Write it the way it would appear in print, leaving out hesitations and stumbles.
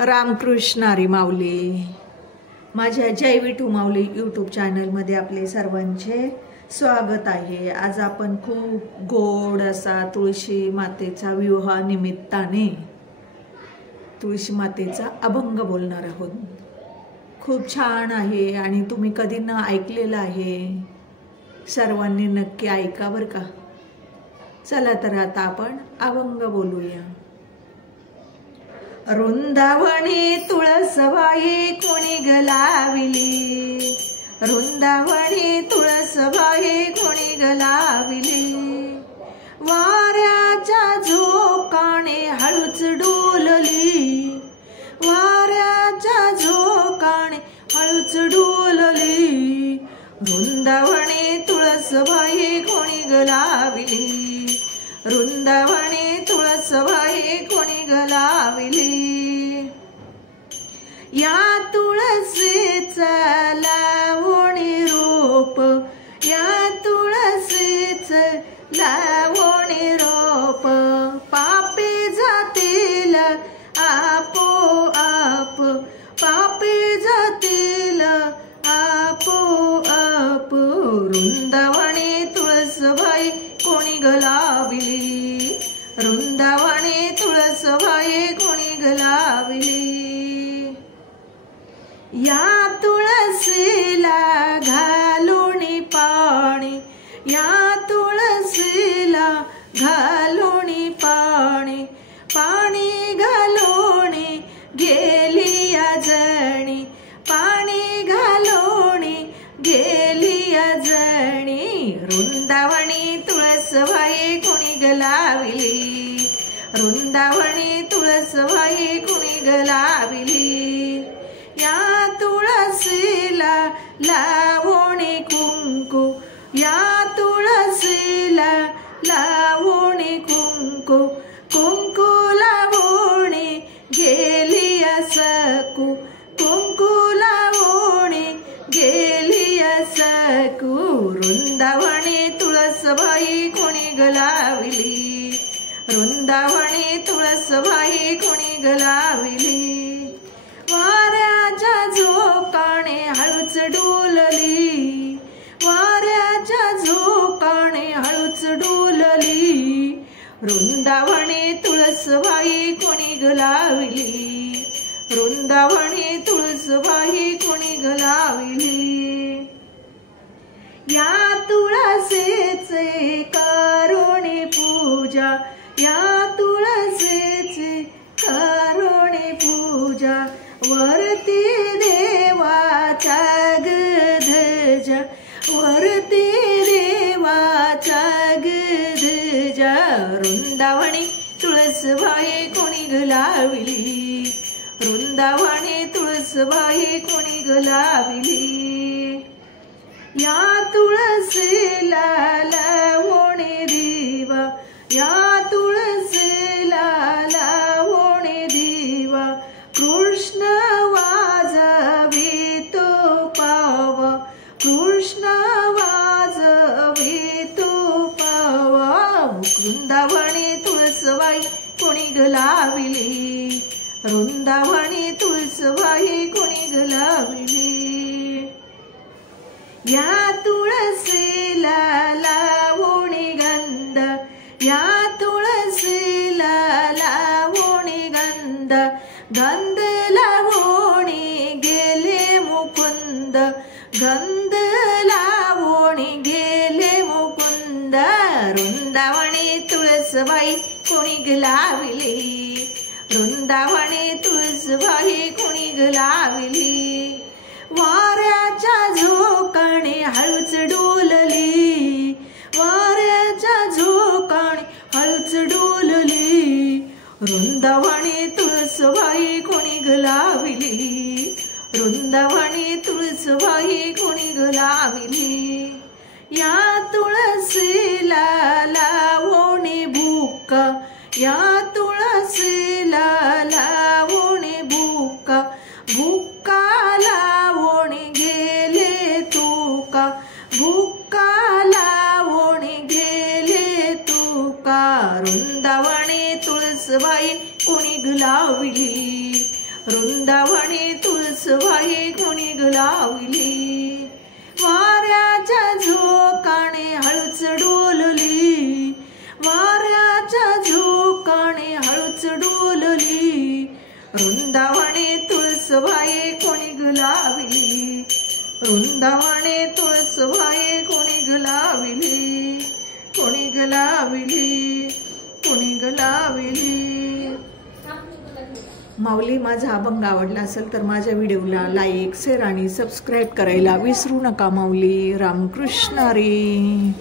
रामकृष्ण हरी माऊली. माझ्या जय विठू माऊली यूट्यूब चॅनलमध्ये आपले सर्वांचे स्वागत आहे. आज आपण खूप गोड असा तुळशी मातेचा विवाहानिमित्ताने तुळशी मातेचा अभंग बोलणार आहोत. खूप छान आहे आणि तुम्ही कधी न ऐकलेलं आहे. सर्वांनी नक्की ऐका बरं का. चला तर आता आपण अभंग बोलूया. वृंदावनी तुळसबाई कोणी गलाविली, वृंदावनी तुळसबाई कोणी गलाविली. वाऱ्याच्या झोकाने हळूच डोलली, वाऱ्याच्या झोकाने हळूच डोलली. वृंदावनी तुळसबाई कोणी गलाविली, वृंदावनी तुळसबाई कोणी गलाविली. या तुळसीचा लावणी रूप, या तुळसीचा लावणी रूप. पापी जातील आपोआप, पापी जातील आपोआप. वृंदावनी तुळसबाई कोणी गलाविली, वृंदावनी तुळसबाई कोणी गलाविली. या तुळसीला घालून पाणी, या तुळसीला घालून पाणी. पाणी घालून गेली जणी, पाणी घालून गेली जणी. वृंदावनी तुळसबाई कोणी गलाविली, वृंदावनी तुळसबाई कोणी गलाविली. या तुळसीला लावणी कुंकू, या तुळसीला लावणी कुंकू. कुंकू लावणी गेली सकू, कुंकू लावणी गेली सकू. वृंदावनी तुळसबाई कोणी गलाविली, वृंदावनी तुळसबाई कोणी गलाविली. वाऱ्याच्या झोकाने हळूच डोलली, वाऱ्याच्या झोकाने हळूच डोलली. वृंदावनी तुळसबाई कोणी गलाविली, वृंदावनी तुळसबाई कोणी गलाविली. या तुळसीचे करुणी पूजा, या तुळसीचे करुणी पूजा. वरती देवाचा गधजा, वरती देवाचा गधजा. वृंदावनी तुळसबाई कोणी गलाविली, वृंदावनी तुळसबाई कोणी गलाविली. या तुळसीला लावणी दिवा, या तुळसीला लावणी दिवा. कृष्ण वाजवी तो पावा, कृष्ण वाजवी तो पावा. वृंदावनी तुळसबाई कोणी गलाविली, वृंदावनी तुळसबाई कोणी गलाविली. या तुळसीला लावणी गंध, या तुळसीला लावणी गंध. गंध लावणी गेले मुकुंद, गंध लावणी गेले मुकुंद. वृंदावनी तुळसबाई कोणी गलाविली, वृंदावनी तुळसबाई कोणी गलाविली. वाऱ्याच्या झोकाने हळूच डोलली, वाऱ्याच्या झोकाने हळूच डोलली. वृंदावनी तुळसबाई कोणी गलाविली, वृंदावनी तुळसबाई कोणी गलाविली. या तुळसीला लावणी बुक्का, या तुळसीला लावणी बुक्का. बुक्का लावणी गेले तुका, बुक्का लावणी गेले तुका. वृंदावनी तुळसबाई कोणी गलाविली, वृंदावने तुळसबाई कोणी गुलाविली, वृंदावने तुळसबाई कोणी गुलाविली, कोणी गुलाविली, कोणी गुलाविली. माऊली, माझा अभंग आवडला असेल तर माझ्या व्हिडिओला लाईक, शेअर आणि सबस्क्राईब करायला विसरू नका माऊली. रामकृष्ण हरी.